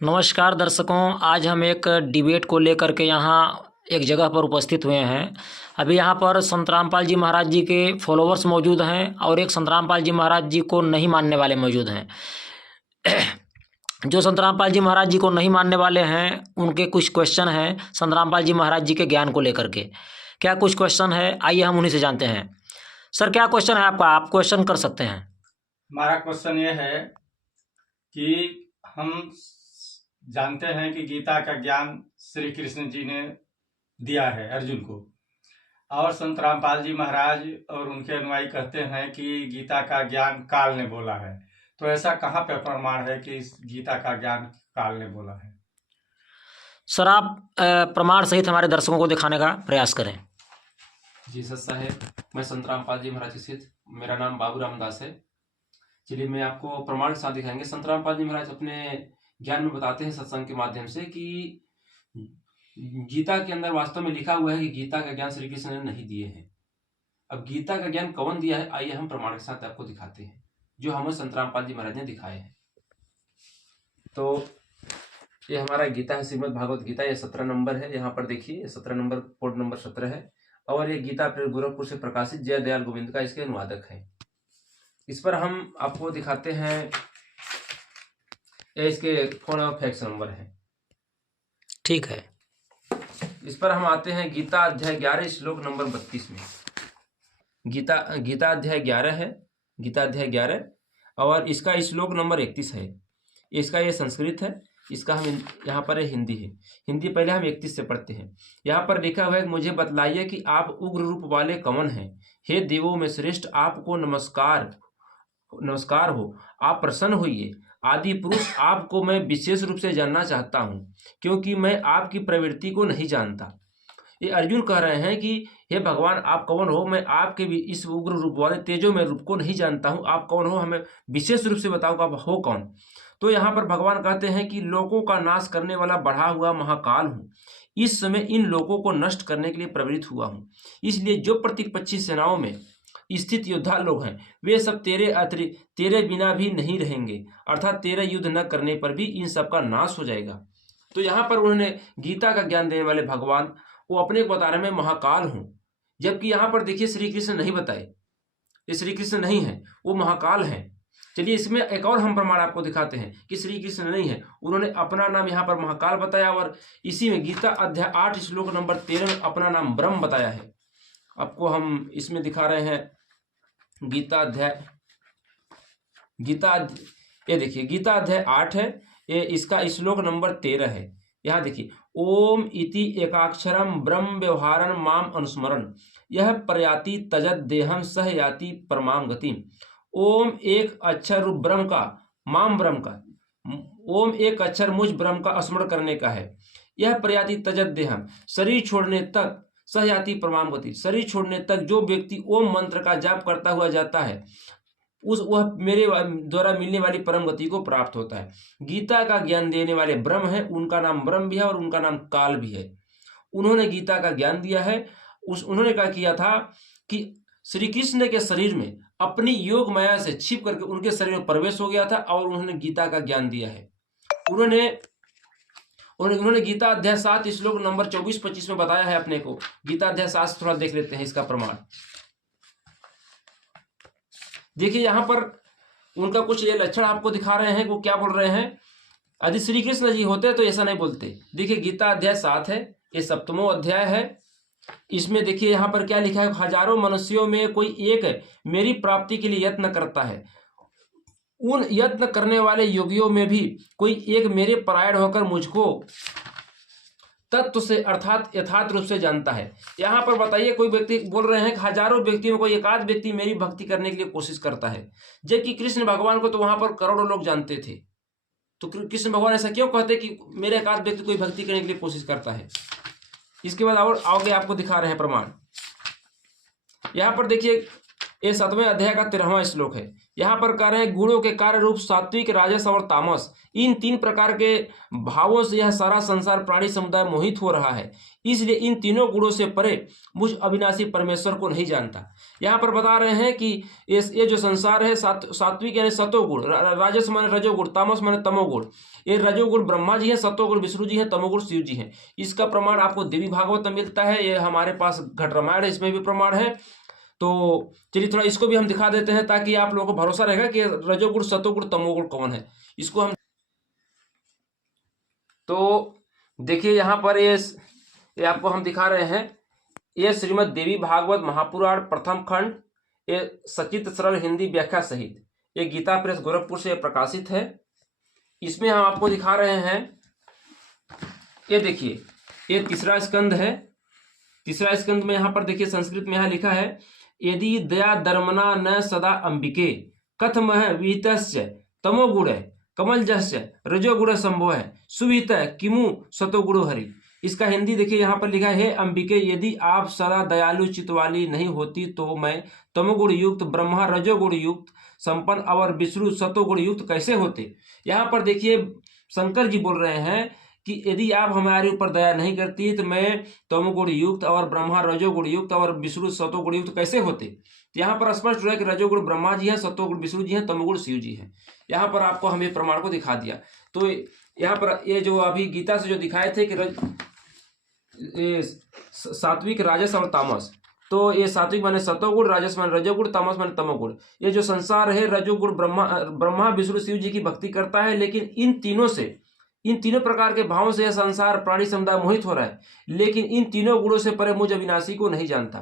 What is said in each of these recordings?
नमस्कार दर्शकों, आज हम एक डिबेट को लेकर के यहाँ एक जगह पर उपस्थित हुए हैं। अभी यहाँ पर संत रामपाल जी महाराज जी के फॉलोवर्स मौजूद हैं और एक संत रामपाल जी महाराज जी को नहीं मानने वाले मौजूद हैं। जो संत रामपाल जी महाराज जी को नहीं मानने वाले हैं, उनके कुछ क्वेश्चन हैं संत रामपाल जी महाराज जी के ज्ञान को लेकर के। क्या कुछ क्वेश्चन है, आइए हम उन्हीं से जानते हैं। सर, क्या क्वेश्चन है आपका? आप क्वेश्चन कर सकते हैं। हमारा क्वेश्चन ये है कि हम जानते हैं कि गीता का ज्ञान श्री कृष्ण जी ने दिया है अर्जुन को, और संत रामपाल जी महाराज और उनके अनुयायी कहते हैं कि गीता का ज्ञान काल ने बोला है। तो ऐसा कहाँ पे प्रमाण है कि इस गीता का ज्ञान काल ने बोला है? सर, आप प्रमाण सहित हमारे दर्शकों को दिखाने का प्रयास करें। जी सर साहेब, मैं संत रामपाल जी महाराज के शिष्य, मेरा नाम बाबू रामदास है। चलिए मैं आपको प्रमाण के साथ दिखाएंगे। संत रामपाल जी महाराज अपने ज्ञान में बताते हैं सत्संग के माध्यम से कि गीता के अंदर वास्तव में लिखा हुआ है कि गीता का ज्ञान श्री कृष्ण ने नहीं दिए हैं। अब गीता का ज्ञान कौन दिया है, आइए हम प्रमाण के साथ आपको दिखाते हैं जो हमें संत रामपाल जी महाराज ने दिखाए हैं। तो ये हमारा गीता है, श्रीमद् भागवत गीता, ये 17 नंबर है। यहाँ पर देखिए 17 नंबर, कोड नंबर 17 है और ये गीता प्रेस गोरखपुर से प्रकाशित जय दयाल गोविंद का इसके अनुवादक है। इस पर हम आपको दिखाते हैं, ये इसके फोन और फैक्स नंबर है। ठीक है। इस पर हम आते हैं गीता अध्याय 11 श्लोक नंबर 32 में। गीता अध्याय 11 है, गीता अध्याय 11 और इसका श्लोक नंबर 31 है। इसका ये संस्कृत है, इसका हम यहाँ पर हिंदी है। हिंदी पहले हम 31 से पढ़ते हैं। यहाँ पर लिखा हुआ है, मुझे बतलाइए कि आप उग्र रूप वाले कौन हैं? हे देवों में श्रेष्ठ, आपको नमस्कार हो, आप प्रसन्न होइए। आदि पुरुष, आपको मैं विशेष रूप से जानना चाहता हूँ क्योंकि मैं आपकी प्रवृत्ति को नहीं जानता। ये अर्जुन कह रहे हैं कि हे भगवान, आप कौन हो? मैं आपके भी इस उग्र रूप वाले तेजोमय रूप को नहीं जानता हूँ। आप कौन हो, हमें विशेष रूप से बताओ कि आप हो कौन। तो यहाँ पर भगवान कहते हैं कि लोगों का नाश करने वाला बढ़ा हुआ महाकाल हूँ। इस समय इन लोगों को नष्ट करने के लिए प्रवृत्त हुआ हूँ। इसलिए जो प्रतिपक्षी सेनाओं में स्थित योद्धा लोग हैं, वे सब तेरे बिना भी नहीं रहेंगे, अर्थात तेरे युद्ध न करने पर भी इन सब का नाश हो जाएगा। तो यहाँ पर उन्होंने गीता का ज्ञान देने वाले भगवान वो अपने को बता रहे हैं, मैं महाकाल हूँ। जबकि यहाँ पर देखिए श्री कृष्ण नहीं बताए, ये श्री कृष्ण नहीं है, वो महाकाल हैं। चलिए इसमें एक और हम प्रमाण आपको दिखाते हैं कि श्री कृष्ण नहीं है, उन्होंने अपना नाम यहाँ पर महाकाल बताया और इसी में गीता अध्याय 8 श्लोक नंबर 13 में अपना नाम ब्रह्म बताया है। आपको हम इसमें दिखा रहे हैं ये देखिए गीता अध्याय 8 है, ये इसका श्लोक नंबर 13 है। यहाँ देखिए, ओम इति एकाक्षरम ब्रह्म व्यवहारन माम अनुस्मरण, यह प्रयाति तजद देहम सह याति परमाम गति। ओम एक अक्षर रूप ब्रह्म का, माम ब्रह्म का, ओम एक अक्षर मुझ ब्रह्म का स्मरण करने का है। यह प्रयाति तजद देहम, शरीर छोड़ने तक, सहयाति परमाम गति, शरीर छोड़ने तक जो व्यक्ति ओम मंत्र का जाप करता हुआ जाता है वह मेरे द्वारा मिलने वाली परम गति को प्राप्त होता है। गीता का ज्ञान देने वाले ब्रह्म है, उनका नाम ब्रह्म भी है और उनका नाम काल भी है। उन्होंने गीता का ज्ञान दिया है। उन्होंने क्या किया था कि श्री कृष्ण के शरीर में अपनी योग माया से छिप करके उनके शरीर में प्रवेश हो गया था और उन्होंने गीता का ज्ञान दिया है। उन्होंने गीता अध्याय 7 श्लोक नंबर 24-25 में बताया है अपने को। गीता अध्याय 7 थोड़ा देख लेते हैं इसका प्रमाण। देखिए यहाँ पर उनका कुछ ये लक्षण आपको दिखा रहे हैं। वो क्या बोल रहे हैं, यदि श्री कृष्ण जी होते तो ऐसा नहीं बोलते। देखिए गीता अध्याय 7 है, ये 7वां अध्याय है। इसमें देखिए यहाँ पर क्या लिखा है, हजारों मनुष्यों में कोई एक मेरी प्राप्ति के लिए यत्न करता है। उन यत्न करने वाले योगियों में भी कोई एक मेरे परायण होकर मुझको तत्व से अर्थात यथार्थ रूप से जानता है। यहाँ पर बताइए, कोई व्यक्ति बोल रहे हैं कि हजारों व्यक्तियों में कोई एकाध व्यक्ति मेरी भक्ति करने के लिए कोशिश करता है, जबकि कृष्ण भगवान को तो वहां पर करोड़ों लोग जानते थे। तो कृष्ण भगवान ऐसा क्यों कहते कि मेरे एकाध व्यक्ति कोई भक्ति करने के लिए कोशिश करता है? इसके बाद और आगे आपको दिखा रहे हैं प्रमाण। यहाँ पर देखिए, ये 7वें अध्याय का 13वां श्लोक है। यहाँ पर कह रहे हैं गुणों के कार्य रूप सात्विक, राजस और तामस, इन 3 प्रकार के भावों से यह सारा संसार प्राणी समुदाय मोहित हो रहा है। इसलिए इन तीनों गुणों से परे मुझ अविनाशी परमेश्वर को नहीं जानता। यहाँ पर बता रहे हैं कि ये जो संसार है सात्विक यानी सतोगुण, राजस माने रजोगुण, तामस माने तमोगुण। ये रजोगुण ब्रह्मा जी हैं, सतोगुण विष्णु जी हैं, तमोगुण शिव जी हैं। इसका प्रमाण आपको देवी भागवत में मिलता है। ये हमारे पास घट रामायण है, इसमें भी प्रमाण है। तो चलिए थोड़ा इसको भी हम दिखा देते हैं ताकि आप लोगों को भरोसा रहेगा कि रजोगुण, सतोगुण, तमोगुण कौन है। इसको हम तो देखिए यहाँ पर ये आपको हम दिखा रहे हैं। ये श्रीमद् देवी भागवत महापुराण प्रथम खंड, ये सचित्र सरल हिंदी व्याख्या सहित ये गीता प्रेस गोरखपुर से प्रकाशित है। इसमें हम आपको दिखा रहे हैं, ये देखिए ये तीसरा स्कंद है। तीसरा स्कंद में यहाँ पर देखिए संस्कृत में यहाँ लिखा है, यदि दया धर्मना न सदा अंबिके कथमह विहितस्य तमोगुण कमलजस्य रजोगुण संभव है सुविहित किमु सतोगुण हरि। इसका हिंदी देखिए यहाँ पर लिखा है, अंबिके यदि आप सदा दयालु चित्त वाली नहीं होती तो मैं तमोगुण युक्त, ब्रह्मा रजोगुण युक्त संपन्न और विष्णु सतोगुण युक्त कैसे होते। यहाँ पर देखिए शंकर जी बोल रहे हैं कि यदि आप हमारे ऊपर दया नहीं करती तो मैं तमोगुण युक्त और ब्रह्मा रजोगुण युक्त और विष्णु सतोगुण युक्त कैसे होते। तो यहाँ पर स्पष्ट हो रहा है कि रजोगुण ब्रह्मा जी हैं, सतोगुण विष्णु जी हैं, तमोगुण शिव जी हैं। यहाँ पर आपको हमें प्रमाण को दिखा दिया। तो यहाँ पर ये जो अभी गीता से जो दिखाए थे कि सात्विक, राजस और तामस, तो ये सात्विक माने सतोगुण, राजस माने रजोगुण, तामस माने तमोगुण। ये जो संसार है रजोगुण ब्रह्मा विष्णु शिव जी की भक्ति करता है, लेकिन इन तीनों प्रकार के भावों से यह संसार प्राणी समुदाय मोहित हो रहा है, लेकिन इन तीनों गुणों से परे मुझ अविनाशी को नहीं जानता।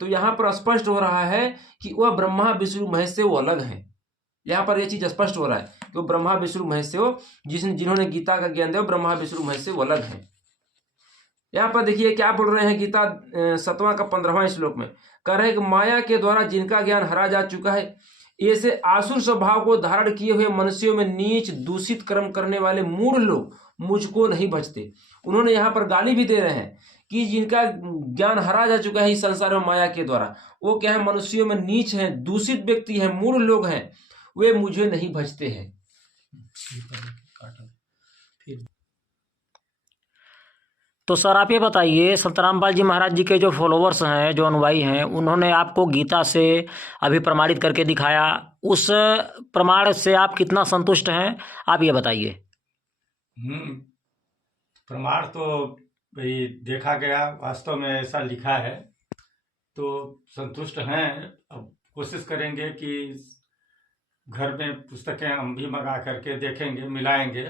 तो यहाँ पर स्पष्ट हो रहा है कि वह ब्रह्मा विष्णु महेश से वो अलग है। यहाँ पर यह चीज स्पष्ट हो रहा है कि वो ब्रह्मा विष्णु महेश से वो जिन्होंने गीता का ज्ञान दिया, ब्रह्मा विष्णु महेश से वो अलग है। यहाँ पर देखिए क्या बोल रहे हैं गीता 7वां का 15वां श्लोक में, कह रहे हैं कि माया के द्वारा जिनका ज्ञान हरा जा चुका है, ऐसे आसुर स्वभाव को धारण किए हुए मनुष्यों में नीच दूषित कर्म करने वाले मूढ़ लोग मुझको नहीं बचते। उन्होंने यहाँ पर गाली भी दे रहे हैं कि जिनका ज्ञान हरा जा चुका है इस संसार में माया के द्वारा, वो क्या है मनुष्यों में नीच हैं, दूषित व्यक्ति हैं, मूढ़ लोग हैं, वे मुझे नहीं भजते हैं। तो सर आप ये बताइए, संतरामपाल जी महाराज जी के जो फॉलोवर्स हैं, जो अनुयायी हैं, उन्होंने आपको गीता से अभी प्रमाणित करके दिखाया, उस प्रमाण से आप कितना संतुष्ट हैं, आप ये बताइए। प्रमाण तो भाई देखा गया, वास्तव में ऐसा लिखा है तो संतुष्ट हैं। अब कोशिश करेंगे कि घर में पुस्तकें हम भी मंगा करके देखेंगे, मिलाएंगे।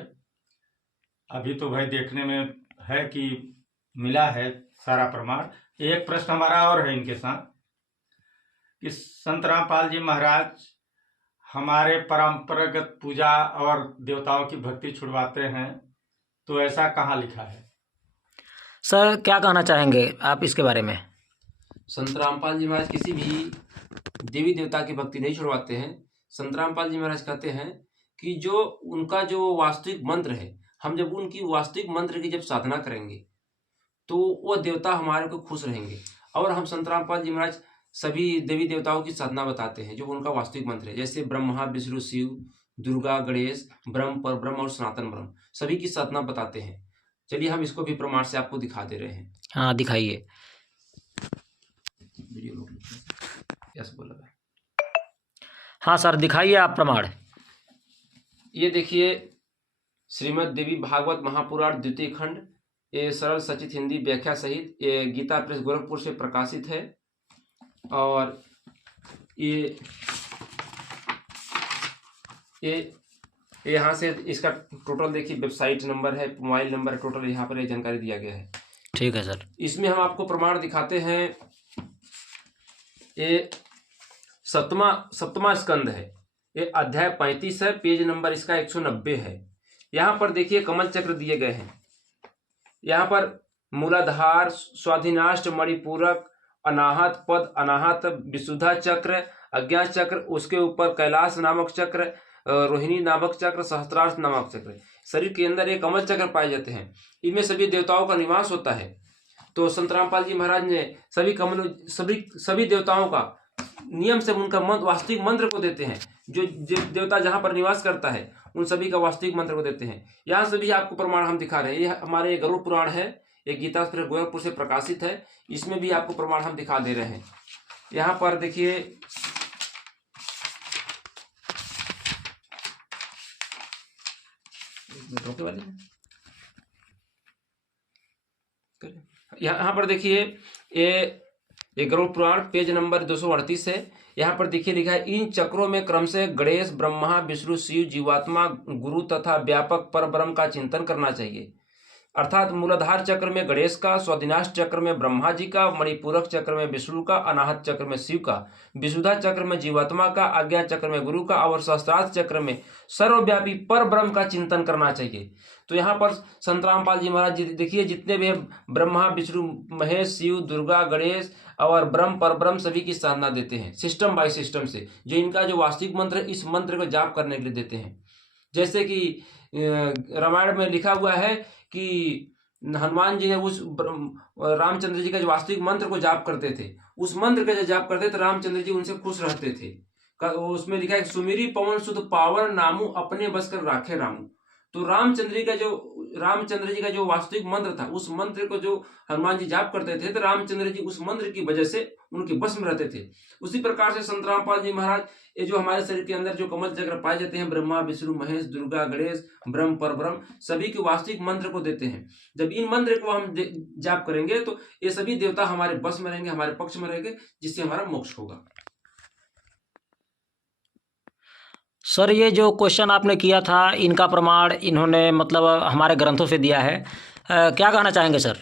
अभी तो भाई देखने में है कि मिला है सारा प्रमाण। एक प्रश्न हमारा और है इनके साथ कि संत रामपाल जी महाराज हमारे परंपरागत पूजा और देवताओं की भक्ति छुड़वाते हैं, तो ऐसा कहाँ लिखा है? सर क्या कहना चाहेंगे आप इसके बारे में? संत रामपाल जी महाराज किसी भी देवी देवता की भक्ति नहीं छुड़वाते हैं। संत रामपाल जी महाराज कहते हैं कि जो उनका जो वास्तविक मंत्र है, हम जब उनकी वास्तविक मंत्र की जब साधना करेंगे तो वो देवता हमारे को खुश रहेंगे। और हम संत रामपाल जी महाराज सभी देवी देवताओं की साधना बताते हैं जो उनका वास्तविक मंत्र है, जैसे ब्रह्मा विष्णु शिव दुर्गा गणेश ब्रह्म पर ब्रह्म और सनातन ब्रह्म, सभी की साधना बताते हैं। चलिए हम इसको भी प्रमाण से आपको दिखा दे रहे हैं। हाँ दिखाइए। वीडियो यस बोला। हाँ सर दिखाइए आप प्रमाण। ये देखिए श्रीमद् देवी भागवत महापुराण द्वितीय खंड, ये सरल सचित हिंदी व्याख्या सहित ये गीता प्रेस गोरखपुर से प्रकाशित है। और ये यहाँ से इसका टोटल देखिए वेबसाइट नंबर है, मोबाइल नंबर, टोटल यहाँ पर ये जानकारी दिया गया है। ठीक है सर। इसमें हम आपको प्रमाण दिखाते हैं। ये सप्तमा स्कंद है, ये अध्याय 35 है, पेज नंबर इसका 190 है। यहाँ पर देखिए कमल चक्र दिए गए हैं। यहाँ पर मूलाधार, स्वाधीनाष्ट, मणिपूरक, अनाहत पद, अनाहत, विशुद्धा चक्र, अज्ञात चक्र, उसके ऊपर कैलाश नामक चक्र, रोहिणी नामक चक्र, सहस्त्रार्थ नामक चक्र। शरीर के अंदर एक कमल चक्र पाए जाते हैं, इनमें सभी देवताओं का निवास होता है। तो संत रामपाल जी महाराज ने सभी देवताओं का नियम से उनका वास्तविक मंत्र को देते हैं। जो देवता जहाँ पर निवास करता है उन सभी का वास्तविक मंत्र को देते हैं। यहाँ से भी आपको प्रमाण हम दिखा रहे हैं। ये हमारे गरुड़ पुराण है, एक गीता गोरखपुर से प्रकाशित है, इसमें भी आपको प्रमाण हम दिखा दे रहे हैं। यहाँ पर देखिए यहाँ पर देखिए ये गरुड़ पुराण पेज नंबर 238 है। यहाँ पर देखिए लिखा है, इन चक्रों में क्रमशः गणेश, ब्रह्मा, विष्णु, शिव, जीवात्मा, गुरु तथा व्यापक परब्रह्म का चिंतन करना चाहिए। अर्थात मूलाधार चक्र में गणेश का, स्वाधिनाश चक्र में ब्रह्मा जी का, मणिपूरक चक्र में विष्णु का, अनाहत चक्र में शिव का, विशुद्धा चक्र में जीवात्मा का, आज्ञा चक्र में गुरु का और सहस्त्रार्थ चक्र में सर्वव्यापी पर ब्रह्म का चिंतन करना चाहिए। तो यहाँ पर संत रामपाल जी महाराज जी देखिए, जितने भी ब्रह्मा, विष्णु, महेश, शिव, दुर्गा, गणेश और ब्रह्म पर ब्रह्म सभी की साधना देते हैं सिस्टम बाय सिस्टम से। जो इनका जो वास्तविक मंत्र है, इस मंत्र को जाप करने के लिए देते हैं। जैसे कि रामायण में लिखा हुआ है कि हनुमान जी ने उस रामचंद्र जी का जो वास्तविक मंत्र को जाप करते थे, उस मंत्र का जो जाप करते थे रामचंद्र जी उनसे खुश रहते थे। उसमें लिखा है, सुमिरी पवन सुत पावन नामू, अपने बस कर राखे रामू। तो रामचंद्र जी का जो वास्तविक मंत्र था, उस मंत्र को जो हनुमान जी जाप करते थे, तो रामचंद्र जी उस मंत्र की वजह से उनके बस में रहते थे। उसी प्रकार से संत रामपाल जी महाराज, ये जो हमारे शरीर के अंदर जो कमल चक्र पाए जाते हैं, ब्रह्मा, विष्णु, महेश, दुर्गा, गणेश, ब्रह्म, परब्रह्म, सभी के वास्तविक मंत्र को देते हैं। जब इन मंत्र को हम जाप करेंगे तो ये सभी देवता हमारे बस में रहेंगे, हमारे पक्ष में रहेंगे, जिससे हमारा मोक्ष होगा। सर, ये जो क्वेश्चन आपने किया था, इनका प्रमाण इन्होंने मतलब हमारे ग्रंथों से दिया है। क्या कहना चाहेंगे सर?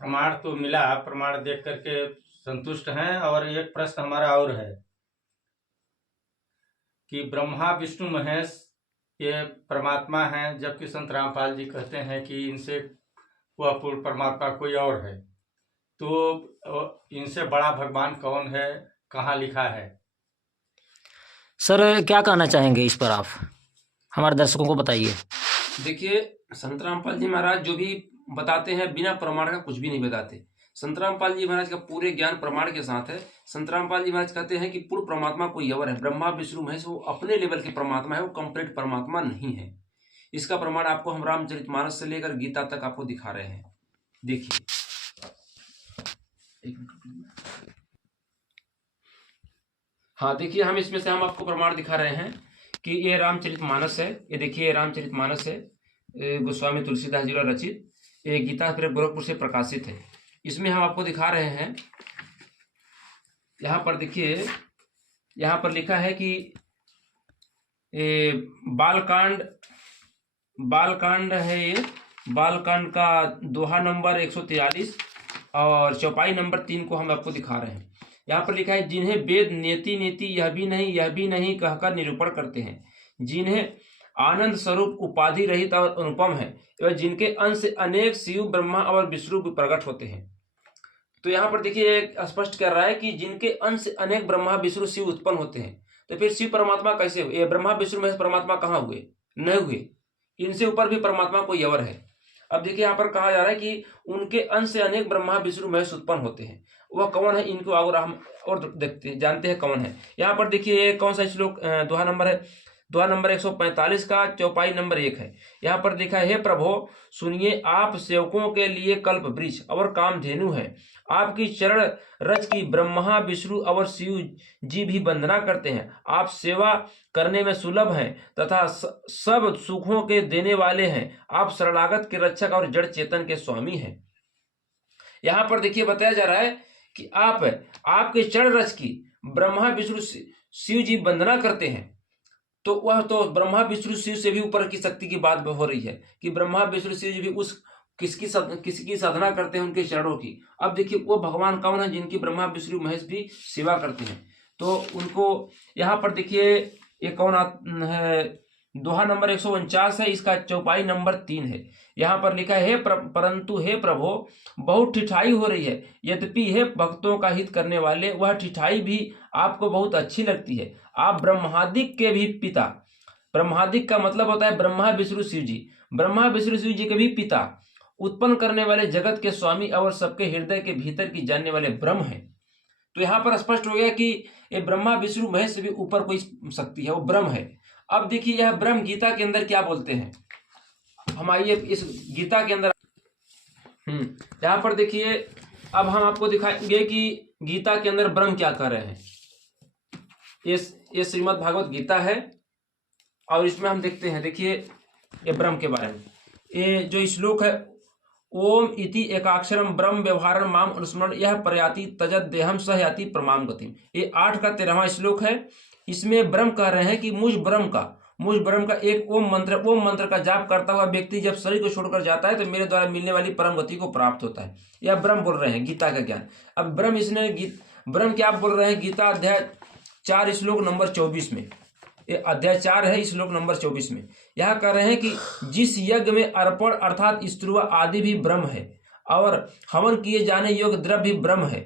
प्रमाण तो मिला, प्रमाण देख करके संतुष्ट हैं। और एक प्रश्न हमारा और है कि ब्रह्मा, विष्णु, महेश ये परमात्मा हैं, जबकि संत रामपाल जी कहते हैं कि इनसे वह पूर्ण परमात्मा कोई और है। तो इनसे बड़ा भगवान कौन है, कहाँ लिखा है? सर, क्या कहना चाहेंगे इस पर, आप हमारे दर्शकों को बताइए। देखिए, संत रामपाल जी महाराज जो भी बताते हैं, बिना प्रमाण का कुछ भी नहीं बताते। संत रामपाल जी महाराज का पूरे ज्ञान प्रमाण के साथ है। संत रामपाल जी महाराज कहते हैं कि पूर्ण परमात्मा कोई और है। ब्रह्मा, विष्णु, महेश वो अपने लेवल के परमात्मा है, वो कंप्लीट परमात्मा नहीं है। इसका प्रमाण आपको हम रामचरितमानस से लेकर गीता तक आपको दिखा रहे हैं। देखिए, हाँ देखिए, हम इसमें से हम आपको प्रमाण दिखा रहे हैं कि ये रामचरितमानस है। ये देखिए, रामचरितमानस है, गोस्वामी तुलसीदास जी द्वारा रचित, ये गीता गोरखपुर से प्रकाशित है। इसमें हम आपको दिखा रहे हैं, यहाँ पर देखिए, यहाँ पर लिखा है कि बालकांड है। ये बालकांड का दोहा नंबर 143 और चौपाई नंबर 3 को हम आपको दिखा रहे हैं। यहाँ पर लिखा है, जिन्हें वेद नेति नेति यह भी नहीं कहकर निरूपण करते हैं, जिन्हें आनंद स्वरूप उपाधि रहित और अनुपम है, एवं जिनके अंश से अनेक शिव, ब्रह्मा और विष्णु प्रकट होते हैं। तो यहाँ पर देखिए, स्पष्ट कर रहा है कि जिनके अंश से अनेक ब्रह्मा, विष्णु, शिव उत्पन्न होते हैं। तो फिर शिव परमात्मा कैसे हुए? ब्रह्मा, विष्णु, महेश परमात्मा कहाँ हुए? नहीं हुए। इनसे ऊपर भी परमात्मा कोई और है। अब देखिए, यहाँ पर कहा जा रहा है कि उनके अंश से अनेक ब्रह्मा, विष्णु, महेश उत्पन्न होते हैं। वह कौन है? इनको अगर हम और जानते हैं कौन है। यहाँ पर देखिए, कौन सा श्लोक दोहा नंबर है? दोहा नंबर 145 का चौपाई नंबर 1 है। यहाँ पर लिखा है, हे प्रभो सुनिए, आप सेवकों के लिए कल्प वृक्ष और कामधेनु है। आपकी चरण रज की ब्रह्मा, विष्णु और शिव जी भी वंदना करते हैं। आप सेवा करने में सुलभ हैं तथा सब सुखों के देने वाले हैं। आप शरणागत के रक्षक और जड़ चेतन के स्वामी हैं। यहाँ पर देखिए, बताया जा रहा है कि आपके चरण रज की ब्रह्मा, विष्णु, शिव जी वंदना करते हैं। तो वह तो ब्रह्मा, विष्णु, शिव से भी ऊपर की शक्ति की बात हो रही है कि ब्रह्मा, विष्णु, शिव जी भी उस किसकी साधना करते हैं, उनके चरणों की। अब देखिए, वो भगवान कौन है जिनकी ब्रह्मा, विष्णु, महेश भी सेवा करते हैं। तो उनको यहाँ पर देखिए, ये कौन है? दोहा नंबर 149 है, इसका चौपाई नंबर 3 है। यहाँ पर लिखा है, परंतु हे प्रभो बहुत ठिठाई हो रही है। यद्यपि हे भक्तों का हित करने वाले, वह ठिठाई भी आपको बहुत अच्छी लगती है। आप ब्रह्मादिक के भी पिता, ब्रह्मादिक का मतलब होता है ब्रह्मा, विष्णु, शिव जी, ब्रह्मा, विष्णु, शिव जी के भी पिता, उत्पन्न करने वाले, जगत के स्वामी और सबके हृदय के भीतर की जानने वाले ब्रह्म हैं। तो यहाँ पर स्पष्ट हो गया कि ये ब्रह्मा विष्णु महेश से भी ऊपर कोई शक्ति है, वो ब्रह्म है। अब देखिए यह ब्रह्म गीता के अंदर क्या बोलते हैं, हम आइए इस गीता के अंदर। यहाँ पर देखिए अब हम आपको दिखाएंगे कि गीता के अंदर ब्रह्म क्या कह रहे हैं। ये श्रीमद् भागवत गीता है और इसमें हम देखते हैं, देखिए ये ब्रह्म के बारे में। ये जो श्लोक है, ओम इति एकाक्षरम ब्रह्म व्यवहारम माम अनुस्मरण यह प्रयाति तजद देहम सह याति प्रमाम गतिम। ये 8 का 13वां श्लोक है। इसमें ब्रह्म कह रहे हैं कि मुझ ब्रह्म का एक ओम मंत्र का जाप करता हुआ व्यक्ति जब शरीर को छोड़कर जाता है तो मेरे द्वारा मिलने वाली परम गति को प्राप्त होता है। यह ब्रह्म बोल रहे हैं, गीता का ज्ञान। अब ब्रह्म क्या बोल रहे हैं, गीता अध्याय 4 श्लोक नंबर 24 में, ये अध्याय 4 है श्लोक नंबर 24 में। यह कह रहे हैं कि जिस यज्ञ में अर्पण अर्थात स्त्रुवा आदि भी ब्रह्म है और हवन किए जाने योग्य द्रव्य भी ब्रह्म है।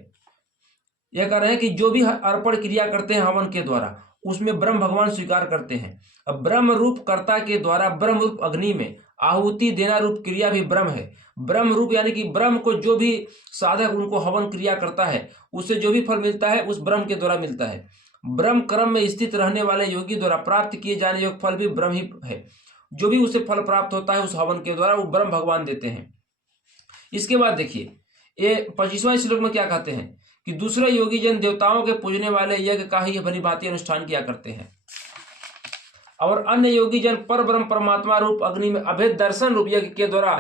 यह कह रहे हैं कि जो भी अर्पण क्रिया करते हैं हवन के द्वारा उसमें ब्रह्म भगवान स्वीकार करते हैं। अब ब्रह्म रूप कर्ता के द्वारा ब्रह्म रूप अग्नि में आहुति देना रूप क्रिया भी ब्रह्म है। ब्रह्म रूप यानी कि ब्रह्म को जो भी साधक उनको हवन क्रिया करता है उससे जो भी फल मिलता है उस ब्रह्म के द्वारा मिलता है। ब्रह्म क्रम में स्थित रहने वाले योगी द्वारा प्राप्त किए जाने योग्य फल भी ब्रह्म ही है। जो भी उसे फल प्राप्त होता है उस हवन के द्वारा वो ब्रह्म भगवान देते हैं। इसके बाद देखिए ये 25वां श्लोक में क्या कहते हैं कि दूसरे योगी जन देवताओं के पूजने वाले यज्ञ का ही भली भांति अनुष्ठान किया करते हैं और अन्य योगी जन पर ब्रह्म परमात्मा रूप अग्नि में अभेद दर्शन रूप यज्ञ के द्वारा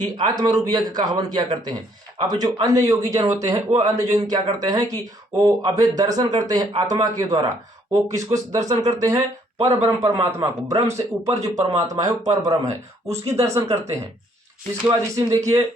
ही आत्म रूप यज्ञ का हवन किया करते हैं। अब जो अन्य योगी जन होते हैं वो अन्य योगी क्या करते हैं कि वो अभेद दर्शन करते हैं आत्मा के द्वारा। वो किसको दर्शन करते हैं, पर ब्रह्म परमात्मा को। ब्रह्म से ऊपर जो परमात्मा है वो पर ब्रह्म है, उसकी दर्शन करते हैं। इसके बाद इसी में देखिए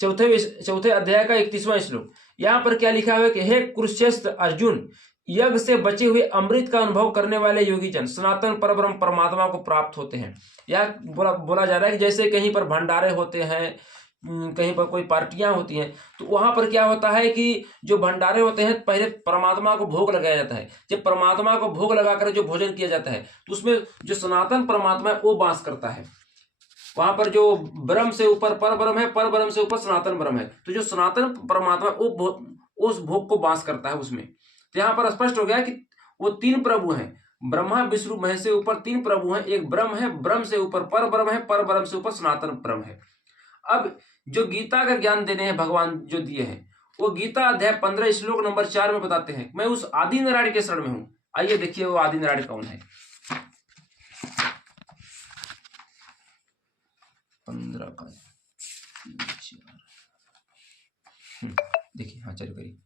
चौथे अध्याय का 31वां श्लोक, यहाँ पर क्या लिखा हुआ है कि हे कुरुश्रेष्ठ अर्जुन, यज्ञ से बचे हुए अमृत का अनुभव करने वाले योगी जन सनातन परब्रह्म परमात्मा को प्राप्त होते हैं। यह बोला जा रहा है कि जैसे कहीं पर भंडारे होते हैं, कहीं पर कोई पार्टियां होती हैं, तो वहां पर क्या होता है कि जो भंडारे होते हैं पहले परमात्मा को भोग लगाया जाता है। जब परमात्मा को भोग लगाकर जो भोजन किया जाता है तो उसमें जो सनातन परमात्मा है वो वास करता है। वहां पर जो ब्रह्म से ऊपर पर ब्रह्म है, पर ब्रह्म से ऊपर सनातन ब्रह्म है, तो जो सनातन परमात्मा वो उस भोग को वास करता है उसमें। तो यहाँ पर स्पष्ट हो गया कि वो 3 प्रभु हैं, ब्रह्मा विष्णु महेश से ऊपर 3 प्रभु हैं। एक ब्रह्म है, ब्रह्म से ऊपर पर ब्रह्म है, पर ब्रह्म से ऊपर सनातन ब्रह्म है। अब जो गीता का ज्ञान देने हैं भगवान जो दिए हैं वो गीता अध्याय 15 श्लोक नंबर 4 में बताते हैं, मैं उस आदि नारायण के शरण में हूं। आइए देखिए वो आदि नारायण कौन है। 15 का देखिए, हाँ चलो करिए।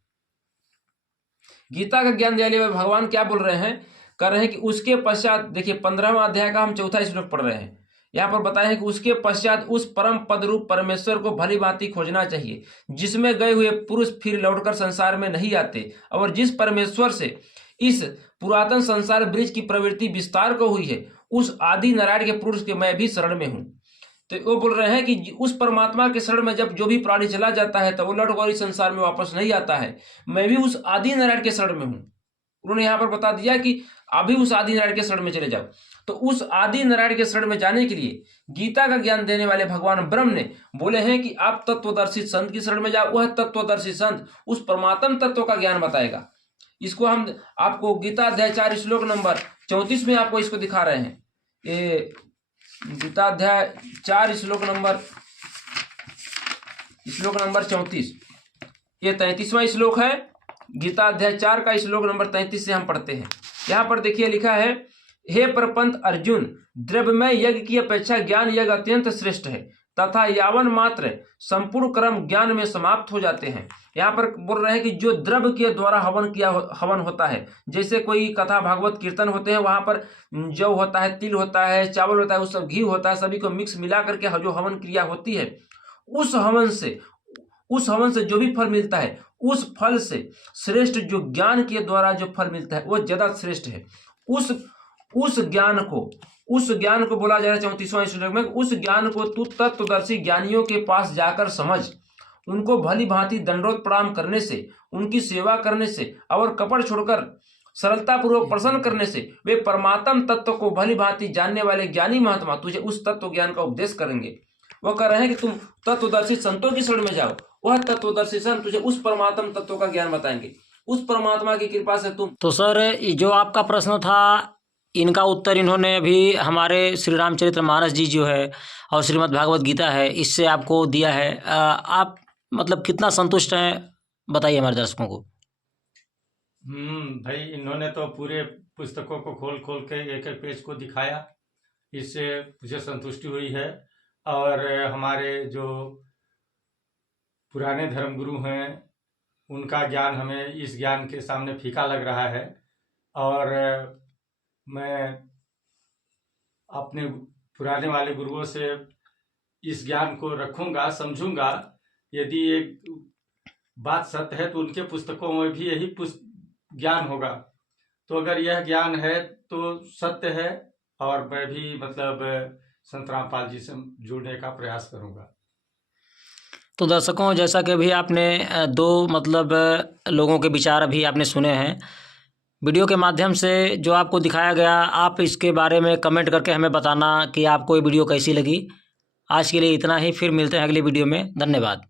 गीता का ज्ञान देने वाले भगवान क्या बोल रहे हैं, कर रहे हैं कि उसके पश्चात देखिए 15वां अध्याय का हम 4था श्लोक पढ़ रहे हैं। यहाँ पर बताया है कि उसके पश्चात उस परम पद रूप परमेश्वर को भली भांति खोजना चाहिए जिसमें गए हुए पुरुष फिर लौटकर संसार में नहीं आते, और जिस परमेश्वर से इस पुरातन संसार वृक्ष की प्रवृत्ति विस्तार को हुई है उस आदि नारायण के पुरुष के मैं भी शरण में हूं। तो वो बोल रहे हैं कि उस परमात्मा के शरण में जब जो भी प्राणी चला जाता है तो वो लौटकर इस संसार में वापस नहीं आता है, मैं भी उस आदि नारायण के शरण में हूं। उन्होंने यहाँ पर बता दिया कि अभी उस आदि नारायण के शरण में चले जाओ। तो उस आदि नारायण के शरण में जाने के लिए गीता का ज्ञान देने वाले भगवान ब्रह्म ने बोले हैं कि आप तत्वदर्शी संत की शरण में जाओ। वह तत्वदर्शी संत उस परमात्म तत्व का ज्ञान बताएगा। इसको हम आपको गीता अध्याय 4 श्लोक नंबर 34 में आपको इसको दिखा रहे हैं। ये गीता अध्याय 4 श्लोक नंबर 34, ये 33वां श्लोक है। गीता अध्याय 4 का श्लोक नंबर 33 से हम पढ़ते हैं। यहाँ पर देखिए लिखा है, हे परपंत अर्जुन, द्रव्यमय यज्ञ की अपेक्षा ज्ञान यज्ञ अत्यंत श्रेष्ठ है तथा यावन मात्र संपूर्ण कर्म ज्ञान में समाप्त हो जाते हैं। यहाँ पर बोल रहे हैं कि जो द्रव्य के द्वारा हवन होता है, जैसे कोई कथा भागवत कीर्तन होते हैं, वहां पर जौ होता है, तिल होता है, चावल होता है, उस सब घी होता है, सभी को मिक्स मिला करके जो हवन क्रिया होती है, उस हवन से जो भी फल मिलता है उस फल से श्रेष्ठ जो ज्ञान के द्वारा जो फल मिलता है वो ज्यादा श्रेष्ठ है। उस ज्ञान को बोला जा रहा है 34वां श्लोक में, उस ज्ञान को तू तत्वदर्शी ज्ञानियों के पास जाकर समझ, उनको भली भांति दंडोत प्रणाम करने से, उनकी सेवा करने से और कपट छोड़कर सरलता पूर्वक प्रसन्न करने से वे परमात्म तत्व को भली भांति जानने वाले ज्ञानी महात्मा तुझे उस तत्व ज्ञान का उपदेश करेंगे। वह कह रहे हैं कि तुम तत्वदर्शी संतों की शरण में जाओ, वह तत्वदर्शी संत तुझे उस परमात्म तत्व का ज्ञान बताएंगे। उस परमात्मा की कृपा से तुम। तो सर ये जो आपका प्रश्न था, इनका उत्तर इन्होंने अभी हमारे श्री रामचरितमानस जी जो है और श्रीमद् भागवत गीता है इससे आपको दिया है। आप मतलब कितना संतुष्ट हैं बताइए हमारे दर्शकों को। भाई इन्होंने तो पूरे पुस्तकों को खोल खोल के एक एक पेज को दिखाया, इससे मुझे संतुष्टि हुई है। और हमारे जो पुराने धर्मगुरु हैं उनका ज्ञान हमें इस ज्ञान के सामने फीका लग रहा है। और मैं अपने पुराने वाले गुरुओं से इस ज्ञान को रखूंगा, समझूंगा। यदि एक बात सत्य है तो उनके पुस्तकों में भी यही ज्ञान होगा। तो अगर यह ज्ञान है तो सत्य है, और मैं भी मतलब संत रामपाल जी से जुड़ने का प्रयास करूंगा। तो दर्शकों, जैसा कि अभी आपने दो मतलब लोगों के विचार अभी आपने सुने हैं वीडियो के माध्यम से जो आपको दिखाया गया, आप इसके बारे में कमेंट करके हमें बताना कि आपको ये वीडियो कैसी लगी। आज के लिए इतना ही, फिर मिलते हैं अगली वीडियो में। धन्यवाद।